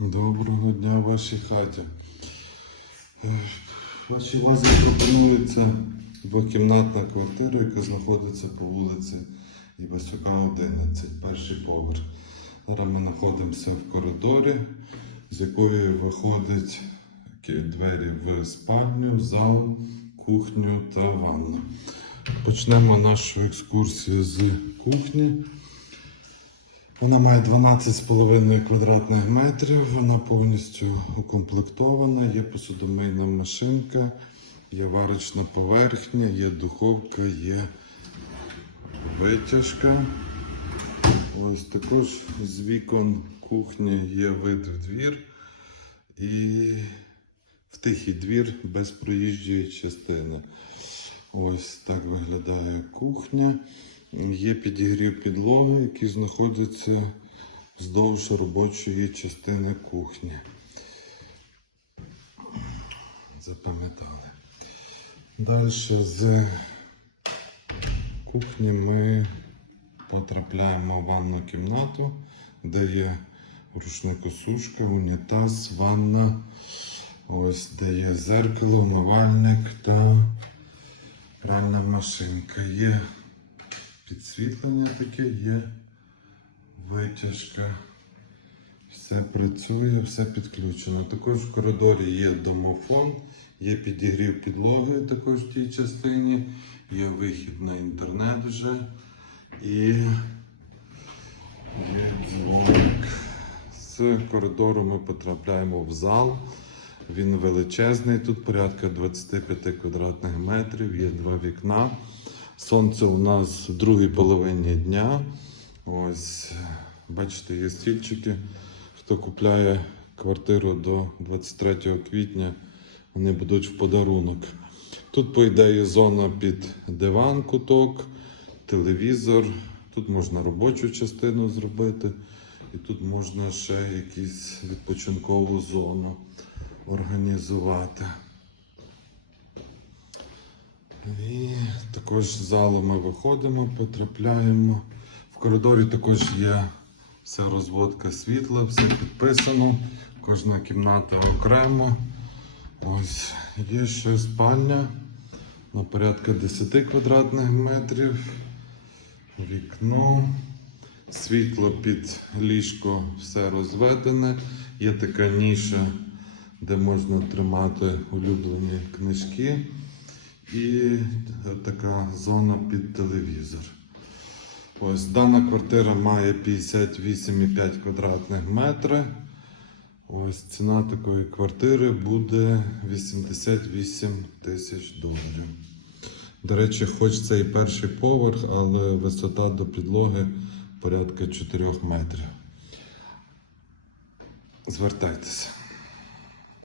Доброго дня в вашій хаті. Е, вашій увазі пропонується двокімнатна квартира, яка знаходиться по вулиці Івасюка 11, перший поверх. Зараз ми знаходимося в коридорі, з якої виходять двері в спальню, зал, кухню та ванну. Почнемо нашу екскурсію з кухні. Вона має 12,5 квадратних метрів, вона повністю укомплектована, є посудомийна машинка, є варочна поверхня, є духовка, є витяжка. Ось також з вікон кухні є вид в двір і в тихий двір без проїжджої частини. Ось так виглядає кухня. Є підігрів підлоги, який знаходиться вздовж робочої частини кухні. Запам'ятали. Далі з кухні ми потрапляємо в ванну кімнату, де є рушникосушка, унітаз, ванна, ось де є зеркало, умивальник та пральна машинка. Є підсвітлення таке, є витяжка. Все працює, все підключено. Також в коридорі є домофон, є підігрів підлоги також в тій частині, є вихід на інтернет вже і є дзвоник. З коридору ми потрапляємо в зал. Він величезний, тут порядка 25 квадратних метрів, є два вікна. Сонце у нас в другій половині дня. Ось, бачите, є стільчики. Хто купляє квартиру до 23 квітня, вони будуть в подарунок. Тут, по ідеї, зона під диван, куток, телевізор. Тут можна робочу частину зробити. І тут можна ще якусь відпочинкову зону організувати. І також з залу ми виходимо, потрапляємо. В коридорі також є вся розводка світла, все підписано. Кожна кімната окремо. Ось є ще спальня на порядка 10 квадратних метрів. Вікно, світло під ліжко, все розведене. Є така ніша, де можна тримати улюблені книжки. І така зона під телевізор. Ось дана квартира має 58,5 квадратних метри. Ось ціна такої квартири буде 88 тисяч доларів. До речі, хоч це і перший поверх, але висота до підлоги порядка 4 метрів. Звертайтеся.